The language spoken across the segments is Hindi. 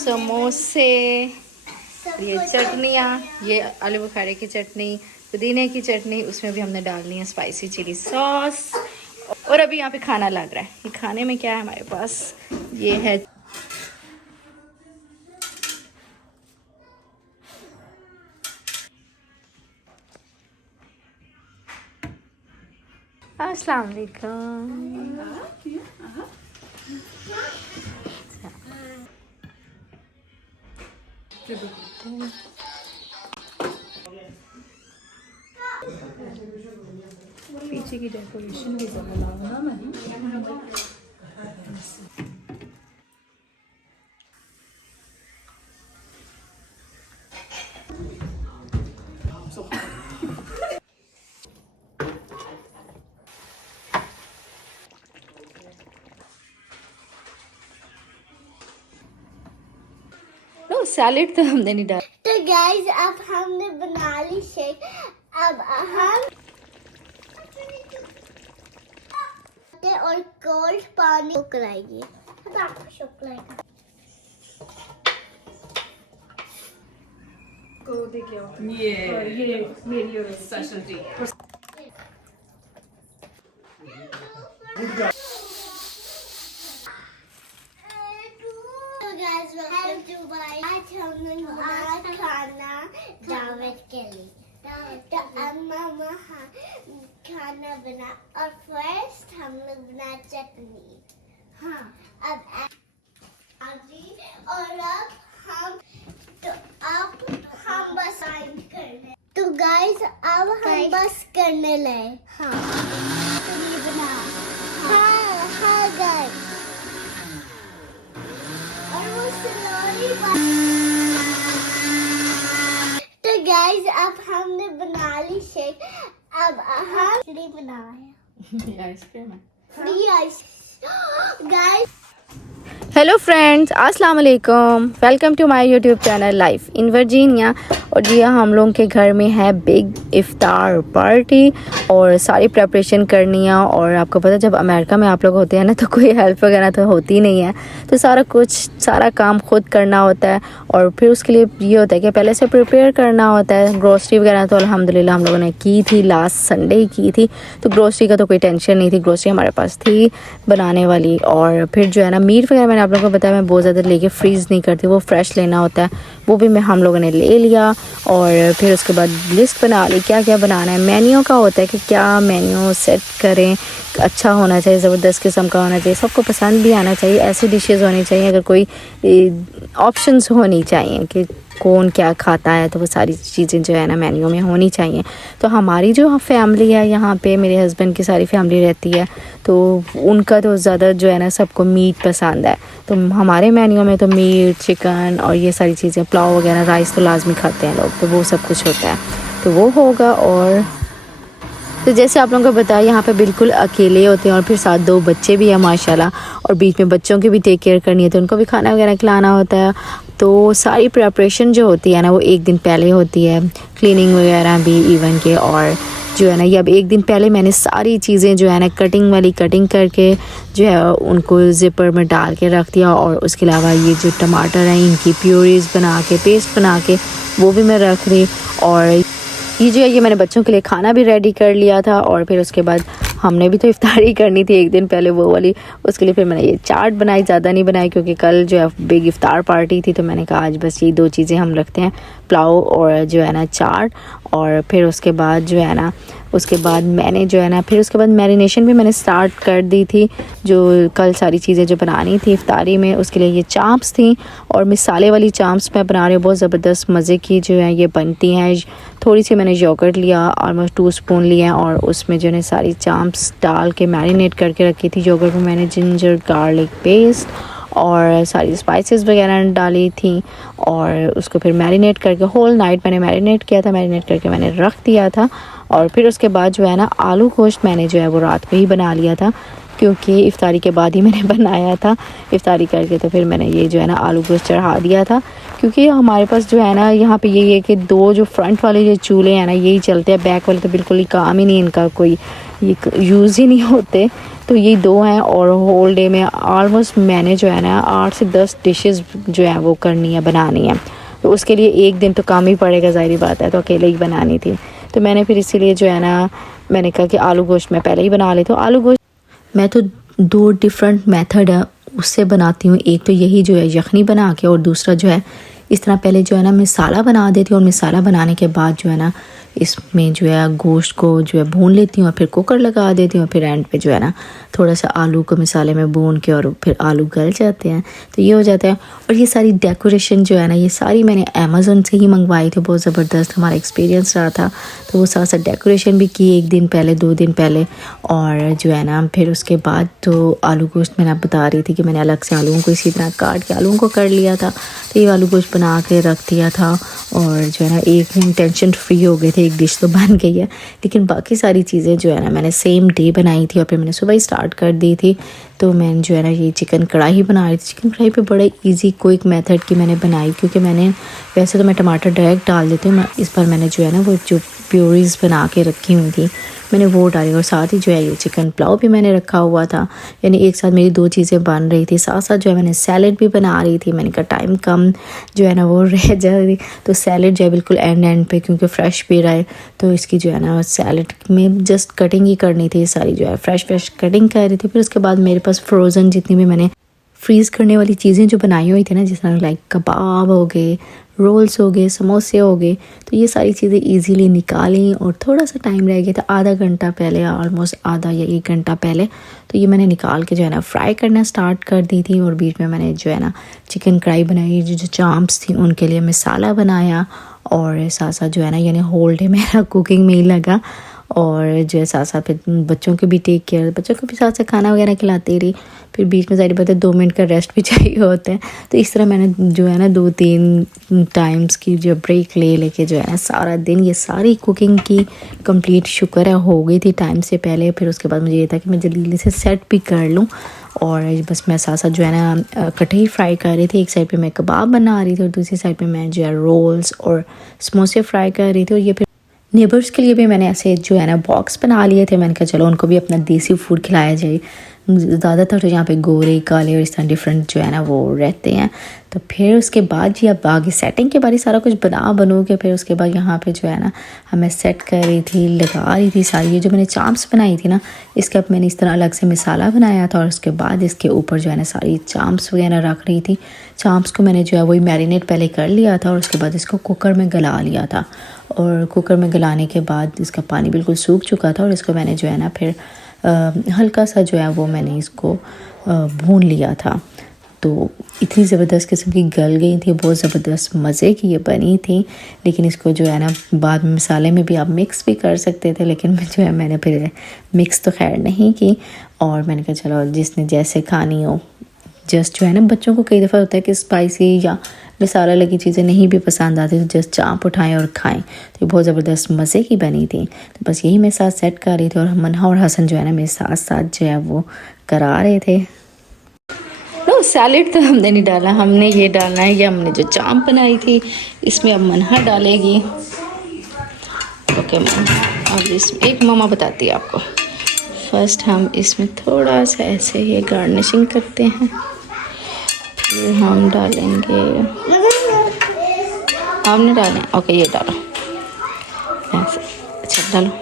समोसे, ये चटनियाँ, ये आलू बुखारे की चटनी, पुदीने की चटनी, उसमें भी हमने डालनी है स्पाइसी चिली सॉस। और अभी यहाँ पे खाना लग रहा है। ये खाने में क्या है हमारे पास, ये है अस्सलाम वालेकुम। पीछे की डेकोरेशन भी सैलेड तो हमने नहीं डाला। तो गाइस अब हमने बना ली शेक। अब हम और कोल्ड पानी उकलाएंगे। ये मेरी स्पेशलिटी। आज हमने बनाया खाना दावत के लिए। तो अम्मा वहाँ खाना बना और फर्स्ट हम लोग बना चटनी। हाँ अब और अब हम बस करने। तो गाइस अब हम बस करने लगे। हाँ तो ये बना। हाँ गाइस और वो तो गाइस अब हमने बना ली शेक। अब हम बनाया आइसक्रीम है। फ्री आइस गाइस। हेलो फ्रेंड्स, अस्सलाम वालेकुम। Welcome to my YouTube channel life in Virginia. और जी हम लोगों के घर में है बिग इफ्तार पार्टी और सारी प्रेपरेशन करनी है। और आपको पता है जब अमेरिका में आप लोग होते हैं ना तो कोई हेल्प वगैरह तो होती नहीं है, तो सारा काम खुद करना होता है। और फिर उसके लिए ये होता है कि पहले से प्रिपेयर करना होता है। ग्रोसरी वगैरह तो अल्हम्दुलिल्लाह हम लोगों ने की थी, लास्ट संडे ही की थी, तो ग्रोसरी का तो कोई टेंशन नहीं थी। ग्रोसरी हमारे पास थी बनाने वाली। और फिर जो है ना मीट वगैरह मैंने आप लोगों को बताया मैं बहुत ज़्यादा लेके फ्रीज़ नहीं करती, वो फ्रेश लेना होता है, वो भी हम लोगों ने ले लिया। और फिर उसके बाद लिस्ट बना ली क्या क्या बनाना है। मेन्यू का होता है कि क्या मेन्यू सेट करें, अच्छा होना चाहिए, ज़बरदस्त किस्म का होना चाहिए, सबको पसंद भी आना चाहिए, ऐसी डिशेज़ होनी चाहिए, अगर कोई ऑप्शंस होनी चाहिए कि कौन क्या खाता है, तो वो सारी चीज़ें जो है ना मेन्यू में होनी चाहिए। तो हमारी जो फैमिली है यहाँ पे, मेरे हस्बैंड की सारी फैमिली रहती है, तो उनका तो ज़्यादा जो है ना सबको मीट पसंद है। तो हमारे मेन्यू में तो मीट, चिकन और ये सारी चीज़ें, पुलाव वगैरह, राइस तो लाजमी खाते हैं लोग, तो वो सब कुछ होता है, तो वो होगा। और तो जैसे आप लोगों को बताया यहाँ पे बिल्कुल अकेले होते हैं और फिर साथ 2 बच्चे भी हैं माशाल्लाह, और बीच में बच्चों की भी टेक केयर करनी है, तो उनको भी खाना वगैरह खिलाना होता है। तो सारी प्रिपरेशन जो होती है ना वो एक दिन पहले होती है, क्लीनिंग वगैरह भी इवन के। और जो है ना ये अब एक दिन पहले मैंने सारी चीज़ें जो है ना कटिंग करके जो है उनको ज़िपर में डाल के रख दिया। और उसके अलावा ये जो टमाटर हैं इनकी प्यूरीज बना के, पेस्ट बना के वो भी मैं रख रही। और ये जो है ये मैंने बच्चों के लिए खाना भी रेडी कर लिया था। और फिर उसके बाद हमने भी तो इफ्तारी करनी थी एक दिन पहले वो वाली, उसके लिए फिर मैंने ये चाट बनाई, ज़्यादा नहीं बनाई क्योंकि कल जो है बिग इफ्तार पार्टी थी, तो मैंने कहा आज बस ये 2 चीज़ें हम रखते हैं, पुलाव और जो है ना चाट। और फिर उसके बाद जो है ना मैंने जो है ना फिर उसके बाद मैरिनेशन भी मैंने स्टार्ट कर दी थी, जो कल सारी चीज़ें जो बनानी थी इफ्तारी में, उसके लिए ये चाम्प्स थी और मिसाले वाली चाम्प्स मैं बना रही हूँ, बहुत ज़बरदस्त मज़े की जो है ये बनती हैं। थोड़ी सी मैंने योगर्ट लिया, ऑलमोस्ट 2 स्पून लिए हैं, और उसमें जो है सारी चाम्प्स डाल के मैरिनेट करके रखी थी। योगर्ट में मैंने जिंजर गार्लिक पेस्ट और सारी स्पाइसेस वगैरह डाली थी, और उसको फिर मैरिनेट करके होल नाइट मैंने मैरिनेट किया था, मैरिनेट करके मैंने रख दिया था। और फिर उसके बाद जो है ना आलू गोश्त मैंने जो है वो रात को ही बना लिया था, क्योंकि इफ्तारी के बाद ही मैंने बनाया था इफ्तारी करके। तो फिर मैंने ये जो है ना आलू गोश्त चढ़ा दिया था, क्योंकि हमारे पास जो है ना यहाँ पे यही है कि 2 जो फ्रंट वाले जो चूल्हे हैं ना यही चलते हैं, बैक वाले तो बिल्कुल ही काम ही नहीं, इनका कोई ये यूज़ ही नहीं होते। तो ये 2 हैं और होल डे में ऑलमोस्ट मैंने जो है ना 8 से 10 डिशेस जो है वो करनी है, बनानी है। तो उसके लिए एक दिन तो काम ही पड़ेगा, ज़ाहिर बात है, तो अकेले ही बनानी थी। तो मैंने फिर इसीलिए जो है ना मैंने कहा कि आलू गोश्त मैं पहले ही बना लेती हूँ। आलू गोश्त मैं तो 2 डिफरेंट मेथड है उससे बनाती हूँ। एक तो यही जो है यखनी बना के, और दूसरा जो है इस तरह पहले जो है ना मिसाला बना देती हूँ, और मिसाला बनाने के बाद जो है ना इसमें जो है गोश्त को जो है भून लेती हूँ और फिर कुकर लगा देती हूँ। फिर एंड पे जो है ना थोड़ा सा आलू को मिसाले में भून के और फिर आलू गल जाते हैं, तो ये हो जाता है। और ये सारी डेकोरेशन जो है ना ये सारी मैंने अमेज़न से ही मंगवाई थी। बहुत ज़बरदस्त हमारा एक्सपीरियंस रहा था। तो वो साथ साथ डेकोरेशन भी की 1 दिन पहले 2 दिन पहले। और जो है ना फिर उसके बाद तो आलू गोश्त मैंने आप बता रही थी कि मैंने अलग से आलूओं को इसी तरह काट के आलूओं को कर लिया था। तो ये आलू गोश्त बना के रख दिया था, और जो है ना एक हम टेंशन फ्री हो गए थे, एक डिश तो बन गई है। लेकिन बाकी सारी चीज़ें जो है ना मैंने सेम डे बनाई थी, और फिर मैंने सुबह ही स्टार्ट कर दी थी। तो मैंने जो है ना ये चिकन कढ़ाई बना रही थी। चिकन कढ़ाई पे बड़ा इजी क्विक मेथड की मैंने बनाई, क्योंकि मैंने वैसे तो मैं टमाटर डायरेक्ट डाल देती हूँ, इस बार मैंने जो है ना वो जो प्यूरीज बना के रखी हुई थी मैंने वो डाली, और साथ ही जो है ये चिकन पुलाव भी मैंने रखा हुआ था। यानी एक साथ मेरी 2 चीज़ें बन रही थी, साथ साथ जो है मैंने सैलड भी बना रही थी। मैंने कहा टाइम कम जो है ना वो रह जाए, तो सैलड जो है बिल्कुल एंड पे, क्योंकि फ़्रेश भी रहे, तो इसकी जो है ना सैलड में जस्ट कटिंग ही करनी थी, सारी जो है फ्रेश कटिंग कर रही थी। फिर उसके बाद मेरे पास फ्रोज़न जितनी भी मैंने फ्रीज़ करने वाली चीज़ें जो बनाई हुई थी ना, जिस तरह लाइक कबाब हो गए, रोल्स हो गए, समोसे हो गए, तो ये सारी चीज़ें इजीली निकाली। और थोड़ा सा टाइम रह गया था, आधा घंटा पहले, ऑलमोस्ट आधा या 1 घंटा पहले, तो ये मैंने निकाल के जो है ना फ्राई करना स्टार्ट कर दी थी। और बीच में मैंने जो है ना चिकन कढ़ाई बनाई, जो चाम्प्स थी उनके लिए मसाला बनाया, और साथ साथ जो है ना यानी होल डे मेरा कुकिंग में ही लगा। और जो है साथ साथ फिर बच्चों के भी टेक केयर, बच्चों को भी साथ साथ खाना वगैरह खिलाती रही। फिर बीच में सारी बात है 2 मिनट का रेस्ट भी चाहिए होता है, तो इस तरह मैंने जो है ना 2-3 टाइम्स की जो ब्रेक लेके जो है ना सारा दिन ये सारी कुकिंग की कंप्लीट शुक्र है हो गई थी टाइम से पहले। फिर उसके बाद मुझे ये था कि मैं जल्दी से सेट भी कर लूँ, और बस मैं साथ साथ जो है ना कटहल फ्राई कर रही थी। एक साइड पे मैं कबाब बना रही थी, और दूसरी साइड पे मैं जो है रोल्स और समोसे फ्राई कर रही थी। और ये फिर नेबर्स के लिए भी मैंने ऐसे जो है ना बॉक्स बना लिए थे। मैंने कहा चलो उनको भी अपना देसी फूड खिलाया जाए। ज़्यादातर तो यहाँ पे गोरे काले और इस तरह डिफरेंट जो है ना वो रहते हैं। तो फिर उसके बाद जी अब आगे सेटिंग के बारे सारा कुछ बनो के फिर उसके बाद यहाँ पे जो है ना हमें सेट कर रही थी, लगा रही थी सारी। ये जो मैंने चाम्प्स बनाई थी ना, इसका अब मैंने इस तरह अलग से मसाला बनाया था, और उसके बाद इसके ऊपर जो है ना सारी चाम्प्स वगैरह रख रही थी। चाम्प्स को मैंने जो है वही मैरिनेट पहले कर लिया था, और उसके बाद इसको कुकर में गला लिया था। और कुकर में गलाने के बाद इसका पानी बिल्कुल सूख चुका था, और इसको मैंने जो है ना फिर हल्का सा जो है वो मैंने इसको भून लिया था। तो इतनी ज़बरदस्त किस्म की गल गई थी, बहुत ज़बरदस्त मज़े की ये बनी थी। लेकिन इसको जो है ना बाद में मसाले में भी आप मिक्स भी कर सकते थे, लेकिन जो है मैंने फिर मिक्स तो खैर नहीं की। और मैंने कहा चलो जिसने जैसे खानी हो, जस्ट जो है ना बच्चों को कई दफ़ा होता है कि स्पाइसी या मसाला लगी चीज़ें नहीं भी पसंद आती, तो जस्ट चाप उठाएं और खाएं। तो ये बहुत ज़बरदस्त मज़े की बनी थी। तो बस यही मेरे साथ सेट कर रही थी, और मन्हा और हसन जो है ना मेरे साथ साथ जो है वो करा रहे थे। नो सैलेड तो हमने नहीं डाला, हमने ये डालना है, ये हमने जो चाप बनाई थी इसमें अब मन्हा डालेगी। ओके मम्मा, अब इसमें एक मम्मा बताती है आपको। फर्स्ट हम इसमें थोड़ा सा ऐसे ये गार्निशिंग करते हैं, फिर हम डालेंगे, हमने डालें, ओके ये डालो ऐसे, अच्छा डालो।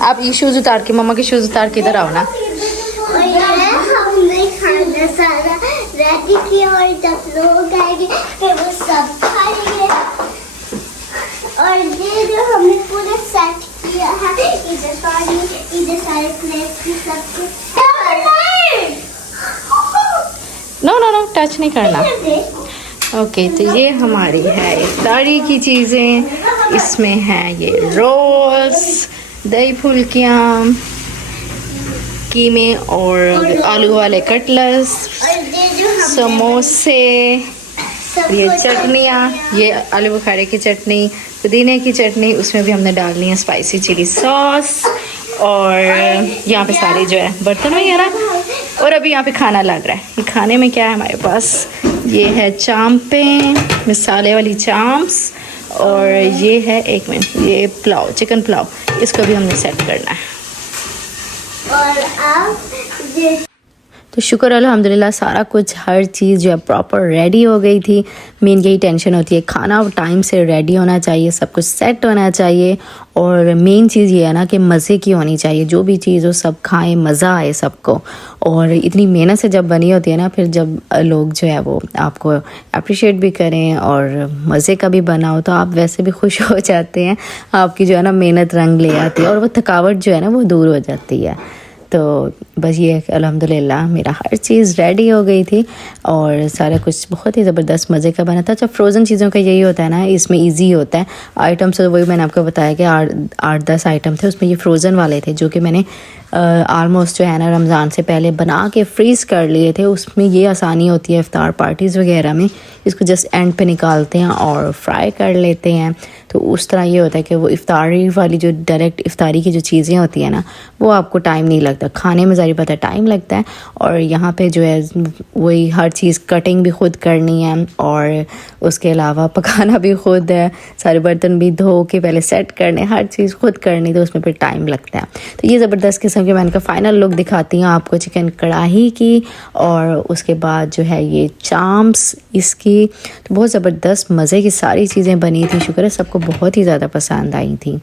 आप ये शूज़ उतार के, मम्मा के शूज़ उतार के इधर आओ ना। और ये हमने खाना सारा रेडी किया, और जब लोग आएंगे फिर वो सब खाएंगे। और ये जो हमने पूरा सेट किया है, इधर पानी, इधर सारे प्लेट की सब नो नो नो टच नहीं करना। ओके तो ये हमारी है इफ्तारी की चीज़ें। इसमें है ये रोल्स, दही फुल्कियाँ, कीमे और आलू वाले कटलेट्स, समोसे, ये चटनियाँ, ये आलू बुखारे की चटनी, पुदीने की चटनी, उसमें भी हमने डालनी है स्पाइसी चिली सॉस। और यहाँ पे सारे जो है बर्तन वगैरह। और अभी यहाँ पे खाना लग रहा है। ये खाने में क्या है हमारे पास, ये है चांपें, मसाले वाली चाम्प्स, और ये है एक मिनट, ये पुलाव, चिकन पुलाव, इसको भी हमने सेट करना है। और आप ये तो शुक्र अल्हम्दुलिल्लाह सारा कुछ, हर चीज़ जो है प्रॉपर रेडी हो गई थी। मेन यही टेंशन होती है, खाना टाइम से रेडी होना चाहिए, सब कुछ सेट होना चाहिए। और मेन चीज़ ये है ना कि मज़े की होनी चाहिए, जो भी चीज़ हो सब खाएं, मज़ा आए सबको। और इतनी मेहनत से जब बनी होती है ना, फिर जब लोग जो है वो आपको अप्रिशिएट भी करें और मज़े का भी बना हो, तो आप वैसे भी खुश हो जाते हैं। आपकी जो है ना मेहनत रंग ले आती है और वो थकावट जो है ना वो दूर हो जाती है। तो बस ये अल्हम्दुलिल्लाह मेरा हर चीज़ रेडी हो गई थी और सारा कुछ बहुत ही ज़बरदस्त मज़े का बना था। जब फ्रोज़न चीज़ों का यही होता है ना, इसमें इजी होता है। आइटम्स तो वही मैंने आपको बताया कि 8-10 आइटम थे, उसमें ये फ्रोज़न वाले थे जो कि मैंने आलमोस्ट जो है ना रमज़ान से पहले बना के फ्रीज़ कर लिए थे। उसमें ये आसानी होती है इफ़्तार पार्टीज़ वगैरह में, इसको जस्ट एंड पे निकालते हैं और फ्राई कर लेते हैं। तो उस तरह ये होता है कि वो इफ़्तारी वाली जो डायरेक्ट इफ़्तारी की जो चीज़ें होती हैं ना, वो आपको टाइम नहीं लगता खाने में, ज़ाहिर बात है टाइम लगता है। और यहाँ पे जो है वही हर चीज़ कटिंग भी खुद करनी है और उसके अलावा पकाना भी खुद है, सारे बर्तन भी धो के पहले सेट करने, हर चीज़ खुद करनी, तो उसमें फिर टाइम लगता है। तो ये ज़बरदस्त किस्म के मैंने का फ़ाइनल लुक दिखाती हूँ आपको चिकन कढ़ाई की। और उसके बाद जो है ये चाम्प्स इसकी, तो बहुत ज़बरदस्त मज़े की सारी चीज़ें बनी थी। शुक्र है सबको बहुत ही ज़्यादा पसंद आई थी।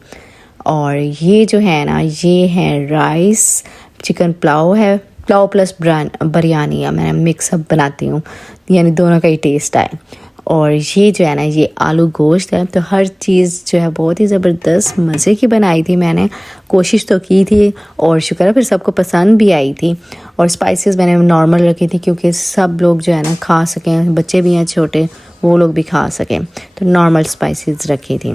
और ये जो है ना, ये है राइस, चिकन पुलाव है, पुलाव प्लस बिरयानी, या मैं मिक्सअप बनाती हूँ, यानी दोनों का ही टेस्ट आए। और ये जो है ना, ये आलू गोश्त है। तो हर चीज़ जो है बहुत ही ज़बरदस्त मज़े की बनाई थी मैंने, कोशिश तो की थी और शुक्र है फिर सबको पसंद भी आई थी। और स्पाइसेस मैंने नॉर्मल रखी थी क्योंकि सब लोग जो है ना खा सकें, बच्चे भी हैं छोटे, वो लोग भी खा सकें, तो नॉर्मल स्पाइसेस रखी थी।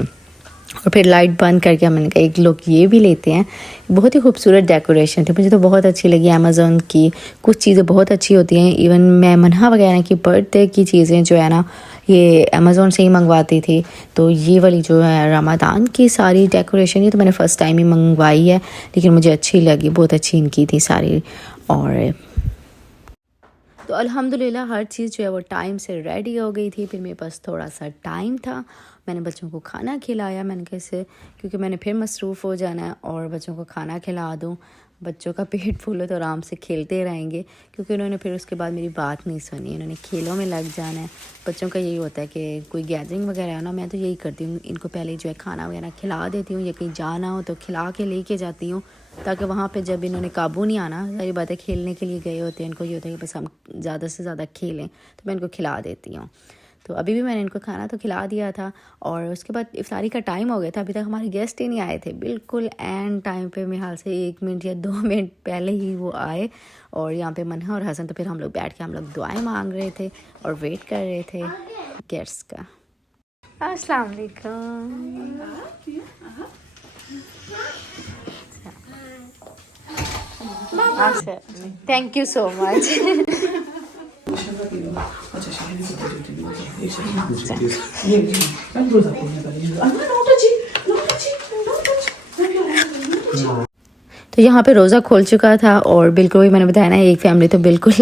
और फिर लाइट बंद करके मैंने कहा एक लोग ये भी लेते हैं। बहुत ही खूबसूरत डेकोरेशन थी, मुझे तो बहुत अच्छी लगी। अमेज़ॉन की कुछ चीज़ें बहुत अच्छी होती हैं। इवन मैं मन्हा वगैरह की बर्थडे की चीज़ें जो है ना, ये अमेज़ॉन से ही मंगवाती थी। तो ये वाली जो है रमज़ान की सारी डेकोरेशन, ये तो मैंने फ़र्स्ट टाइम ही मंगवाई है, लेकिन मुझे अच्छी लगी, बहुत अच्छी इनकी थी सारी। और तो अल्हम्दुलिल्लाह हर चीज़ जो है वो टाइम से रेडी हो गई थी। फिर मेरे पास थोड़ा सा टाइम था, मैंने बच्चों को खाना खिलाया। मैंने कैसे, क्योंकि मैंने फिर मसरूफ़ हो जाना है और बच्चों को खाना खिला दूँ, बच्चों का पेट फूल हो तो आराम से खेलते रहेंगे, क्योंकि उन्होंने फिर उसके बाद मेरी बात नहीं सुनी, उन्होंने खेलों में लग जाना है। बच्चों का यही होता है कि कोई गैदरिंग वगैरह है ना, मैं तो यही करती हूँ, इनको पहले जो है खाना वगैरह खिला देती हूँ, या कहीं जाना हो तो खिला के लेके जाती हूँ, ताकि वहाँ पे जब इन्होंने काबू नहीं आना, सारी बातें खेलने के लिए गए होते हैं, इनको ये होता है कि बस हम ज़्यादा से ज़्यादा खेलें, तो मैं इनको खिला देती हूँ। तो अभी भी मैंने इनको खाना तो खिला दिया था और उसके बाद इफ्तारी का टाइम हो गया था। अभी तक हमारे गेस्ट ही नहीं आए थे, बिल्कुल एंड टाइम पे, मेरे हाल से 1 मिनट या 2 मिनट पहले ही वो आए। और यहाँ पे मन्हा और हसन, तो फिर हम लोग बैठ के हम लोग दुआएं मांग रहे थे और वेट कर रहे थे गेस्ट्स का। अस्सलाम वालेकुम। Thank you so much. तो यहाँ पे रोज़ा खोल चुका था और बिल्कुल मैंने बताया ना, एक फैमिली तो बिल्कुल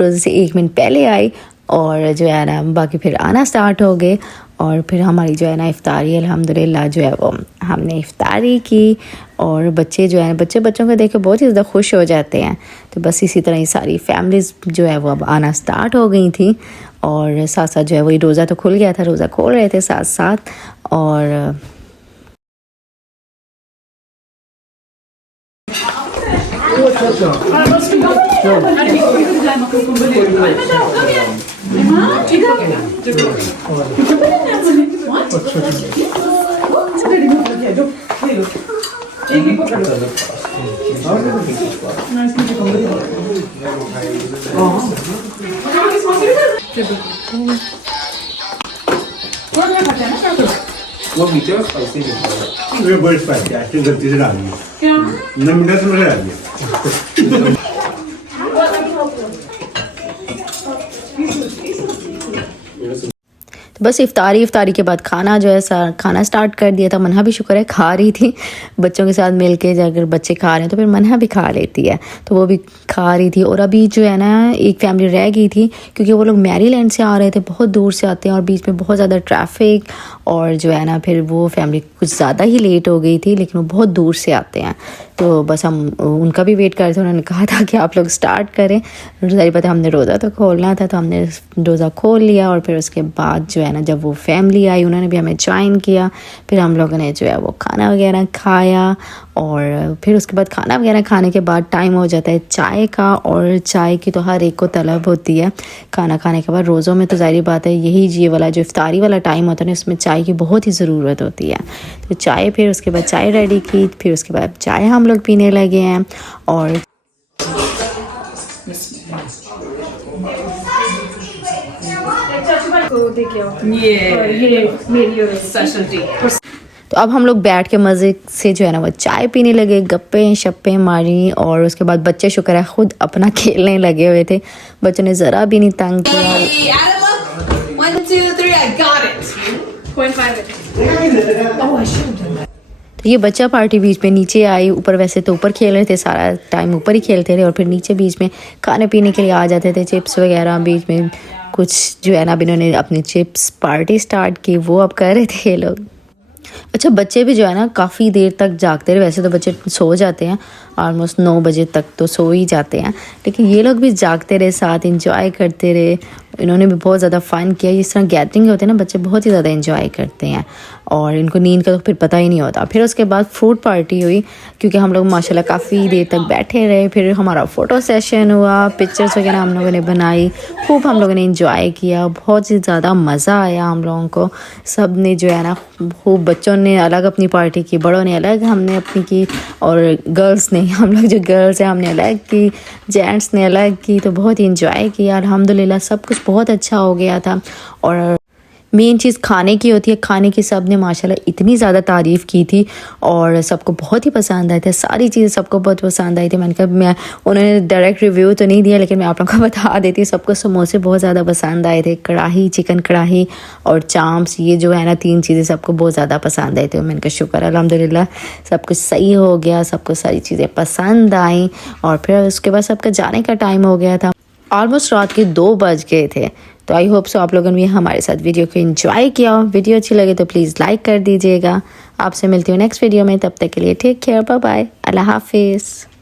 रोज़े से 1 मिनट पहले आई और जो है ना बाकी फिर आना स्टार्ट हो गए। और फिर हमारी जो है ना इफ्तारी अल्हम्दुलिल्लाह जो है वो हमने इफ्तारी की। और बच्चे जो है, बच्चों को देख के बहुत ही ज़्यादा खुश हो जाते हैं। तो बस इसी तरह ही सारी फैमिलीज़ जो है वो अब आना स्टार्ट हो गई थी। और साथ साथ जो है वही रोज़ा तो खुल गया था, रोज़ा खोल रहे थे साथ साथ। और वो मीठे और स्पाइसी नहीं है। ये बड़ी स्पाइसी है, अच्छी गलती से डाल दी। क्या? न मीठा से डाल दिया। बस इफ्तारी के बाद खाना जो है खाना स्टार्ट कर दिया था। मन्हा भी शुक्र है खा रही थी बच्चों के साथ मिल के। अगर बच्चे खा रहे हैं तो फिर मन्हा भी खा लेती है, तो वो भी खा रही थी। और अभी जो है ना एक फैमिली रह गई थी, क्योंकि वो लोग मैरीलैंड से आ रहे थे, बहुत दूर से आते हैं और बीच में बहुत ज़्यादा ट्रैफिक, और जो है ना फिर वो फैमिली कुछ ज़्यादा ही लेट हो गई थी, लेकिन वो बहुत दूर से आते हैं। तो बस हम उनका भी वेट कर रहे थे। उन्होंने कहा था कि आप लोग स्टार्ट करें। ज़ाहिर बात है हमने रोज़ा तो खोलना था, तो हमने रोज़ा खोल लिया। और फिर उसके बाद जो है ना जब वो फैमिली आई उन्होंने भी हमें ज्वाइन किया। फिर हम लोगों ने जो है वो खाना वगैरह खाया, और फिर उसके बाद खाना वगैरह खाने के बाद टाइम हो जाता है चाय का। और चाय की तो हर एक को तलब होती है खाना खाने के बाद। रोज़ों में तो ज़ाहिर बात है यही ये वाला जो इफ्तारी वाला टाइम होता है ना, इसमें चाय की बहुत ही ज़रूरत होती है। तो चाय, फिर उसके बाद चाय रेडी की, फिर उसके बाद चाय हम लोग पीने लगे हैं। और तो अब हम लोग बैठ के मज़े से जो है ना वो चाय पीने लगे, गप्पे शप्पे मारी। और उसके बाद बच्चे शुक्र है खुद अपना खेलने लगे हुए थे, बच्चों ने ज़रा भी नहीं तंग किया। 1, 2, 3, I got it. 0.5 तो ये बच्चा पार्टी बीच में नीचे आई। ऊपर वैसे तो ऊपर खेल रहे थे, सारा टाइम ऊपर ही खेलते थे, और फिर नीचे बीच में खाने पीने के लिए आ जाते थे, चिप्स वगैरह। बीच में कुछ जो है ना अब इन्होंने अपनी चिप्स पार्टी स्टार्ट की, वो अब कर रहे थे ये लोग। अच्छा, बच्चे भी जो है ना काफ़ी देर तक जागते रहे। वैसे तो बच्चे सो जाते हैं ऑलमोस्ट 9 बजे तक तो सो ही जाते हैं, लेकिन ये लोग भी जागते रहे, साथ इंजॉय करते रहे। इन्होंने भी बहुत ज़्यादा फ़न किया। इस तरह गैदरिंग होते हैं ना, बच्चे बहुत ही ज़्यादा इंजॉय करते हैं और इनको नींद का तो फिर पता ही नहीं होता। फिर उसके बाद फ्रूट पार्टी हुई, क्योंकि हम लोग माशाल्लाह काफ़ी देर तक बैठे रहे। फिर हमारा फ़ोटो सेशन हुआ, पिक्चर्स वगैरह हम लोगों ने बनाई, खूब हम लोगों ने इंजॉय किया। बहुत ही ज़्यादा मज़ा आया हम लोगों को। सब ने जो है ना खूब, बच्चों ने अलग अपनी पार्टी की, बड़ों ने अलग, हमने अपनी की, और गर्ल्स ने, हम लोग जो गर्ल्स हैं हमने अलग की, जेंट्स ने अलग की। तो बहुत ही इंजॉय किया अल्हम्दुलिल्लाह। सब कुछ बहुत अच्छा हो गया था। और मेन चीज़ खाने की होती है। खाने की सब ने माशाल्लाह इतनी ज़्यादा तारीफ़ की थी और सबको बहुत ही पसंद आए थे। सारी चीज़ें सबको बहुत पसंद आई थी। मैंने कहा उन्होंने डायरेक्ट रिव्यू तो नहीं दिया, लेकिन मैं आप लोगों को बता देती हूँ। सबको समोसे बहुत ज़्यादा पसंद आए थे, कढ़ाई, चिकन कढ़ाई और चाम्स, ये जो है ना 3 चीज़ें सबको बहुत ज़्यादा पसंद आई थी। मैंने कहा शुक्र अल्हम्दुलिल्लाह सब कुछ सही हो गया, सबको सारी चीज़ें पसंद आई। और फिर उसके बाद सबका जाने का टाइम हो गया था। ऑलमोस्ट रात के 2 बज गए थे। तो आई होप सो आप लोगों ने भी हमारे साथ वीडियो को एंजॉय किया हो। वीडियो अच्छी लगे तो प्लीज़ लाइक कर दीजिएगा। आपसे मिलती हूँ नेक्स्ट वीडियो में, तब तक के लिए टेक केयर, बाय बाय, अल्लाह हाफिज़।